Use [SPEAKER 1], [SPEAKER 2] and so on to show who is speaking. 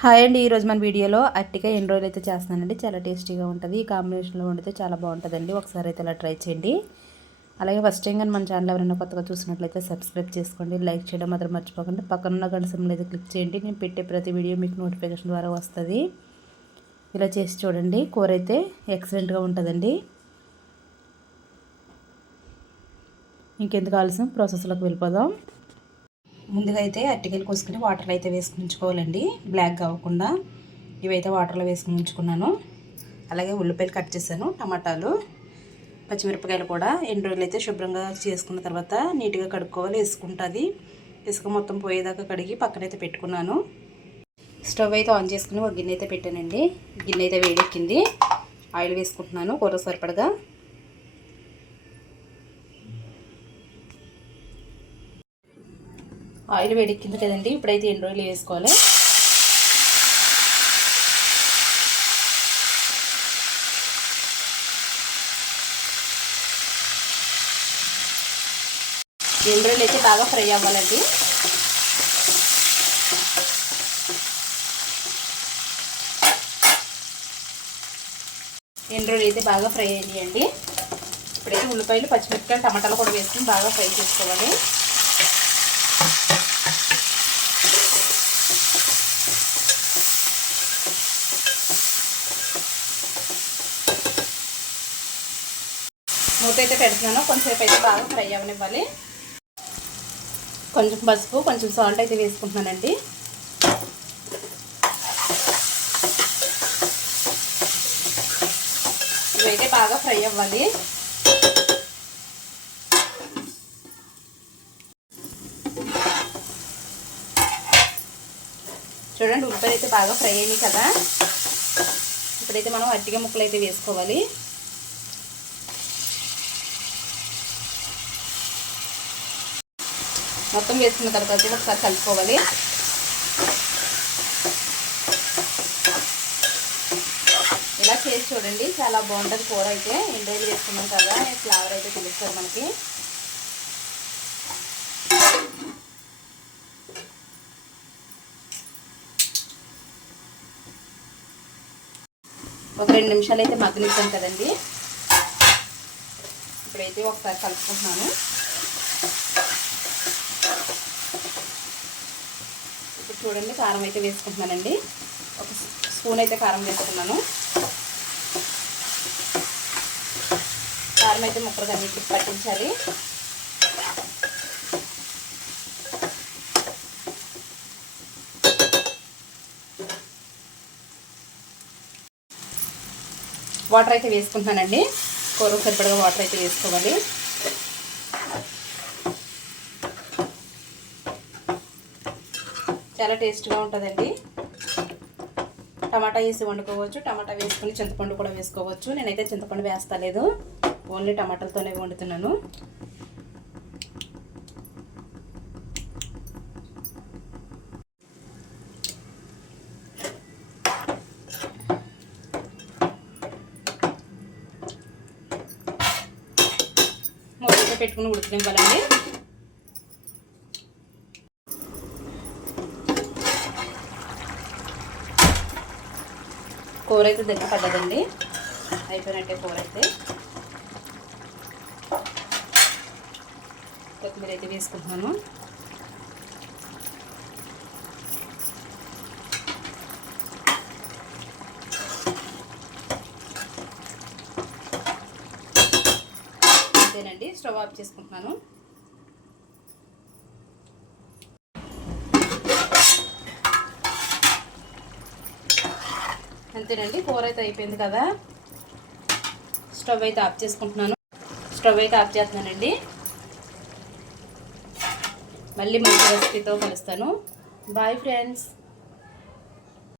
[SPEAKER 1] Hi అండి ఈరోజు మన వీడియోలో అట్టిగా ఎన్ని రోజులు అయితే చేస్తున్నానండి చాలా టేస్టీగా ఉంటుంది. ఈ కాంబినేషన్లో వండితే చాలా బాగుంటుందండి. ఒకసారి అయితే ఇలా ట్రై చేయండి. అలాగే ఫస్ట్ టైం కానీ మన ఛానల్ ఎవరైనా కొత్తగా చూసినట్లయితే సబ్స్క్రైబ్ చేసుకోండి లైక్ చేయడం మాత్రం మర్చిపోకండి. పక్కన ఉన్న గంట అయితే క్లిక్ చేయండి. నేను పెట్టే ప్రతి వీడియో మీకు నోటిఫికేషన్ ద్వారా వస్తుంది. ఇలా చేసి చూడండి. కూర అయితే ఎక్సలెంట్గా ఉంటుందండి. ఇంకెందుకు కావాల్సిన ప్రాసెస్లోకి వెళ్ళిపోదాం. ముందుగా అయితే అట్టికలు కోసుకుని వాటర్లో అయితే వేసుకుని ఉంచుకోవాలండి బ్లాక్ అవ్వకుండా ఇవైతే వాటర్లో వేసుకుని ఉంచుకున్నాను. అలాగే ఉల్లిపాయలు కట్ చేశాను టమాటాలు పచ్చిమిరపకాయలు కూడా. ఎన్ని రోజులు అయితే శుభ్రంగా చేసుకున్న తర్వాత నీట్గా కడుక్కోవాలి వేసుకుంటుంది. ఇసుక మొత్తం పోయేదాకా కడిగి పక్కనైతే పెట్టుకున్నాను. స్టవ్ అయితే ఆన్ చేసుకుని ఒక గిన్నె అయితే పెట్టానండి. గిన్నె అయితే వేడెక్కింది. ఆయిల్ వేసుకుంటున్నాను కూర సరిపడగా. ఆయిల్ వేడెక్కింది కదండి. ఇప్పుడైతే ఎన్ని రోజులు వేసుకోవాలి? ఎన్ని రోజులు అయితే బాగా ఫ్రై అవ్వాలండి? ఎన్ని రోజులు అయితే బాగా ఫ్రై అయ్యాయండి ఇప్పుడైతే ఉల్లిపాయలు పచ్చిమిరపకాయలు టమాటాలు కూడా వేసుకుని బాగా ఫ్రై చేసుకోవాలి. మూత అయితే పెడుతున్నాను. కొంచెంసేపు అయితే బాగా ఫ్రై అవ్వనివ్వాలి కొంచెం పసుపు కొంచెం సాల్ట్ అయితే వేసుకుంటున్నానండి. ఇవైతే బాగా ఫ్రై అవ్వాలి. చూడండి ఉల్లిపాయలు అయితే బాగా ఫ్రై అయినాయి కదా. ఇప్పుడైతే మనం అట్టిగా ముక్కలు అయితే వేసుకోవాలి. మొత్తం వేసుకున్న తర్వాత ఒకసారి కలుపుకోవాలి. ఇలా చేసి చూడండి చాలా బాగుంటుంది కూర అయితే. ఎన్ని వేసుకున్నాం కదా ఫ్లేవర్ అయితే తెలుస్తుంది మనకి. ఒక రెండు నిమిషాలు అయితే మగ్గనిస్తాం కదండి. ఇప్పుడైతే ఒకసారి కలుపుకుంటున్నాను. చూడండి కారం అయితే వేసుకుంటున్నానండి. ఒక స్పూన్ అయితే కారం వేసుకున్నాను. కారం అయితే ముక్కలు అన్నిటికి పట్టించాలి. వాటర్ అయితే వేసుకుంటున్నానండి. కూర సరిపడగా వాటర్ అయితే వేసుకోవాలి. చాలా టేస్ట్గా ఉంటుందండి. టమాటా వేసి వండుకోవచ్చు. టమాటా వేసుకుని చింతపండు కూడా వేసుకోవచ్చు. నేనైతే చింతపండు వేస్తలేదు. ఓన్లీ టమాటాలతోనే వండుతున్నాను మూత పెట్టుకుని ఉడకనివ్వాలండి. కూర అయితే దగ్గర పడ్డదండి. అయిపోయినట్టే కూర అయితే. కొత్తిమీర అయితే వేసుకుంటున్నాను. అంతేనండి స్టవ్ ఆఫ్ చేసుకుంటున్నాను. అంతేనండి కూర అయితే అయిపోయింది కదా. స్టవ్ అయితే ఆఫ్ చేసుకుంటున్నాను. స్టవ్ అయితే ఆఫ్ చేస్తున్నానండి. మళ్ళీ మంచి రెసిపీతో కలుస్తాను. Bye friends.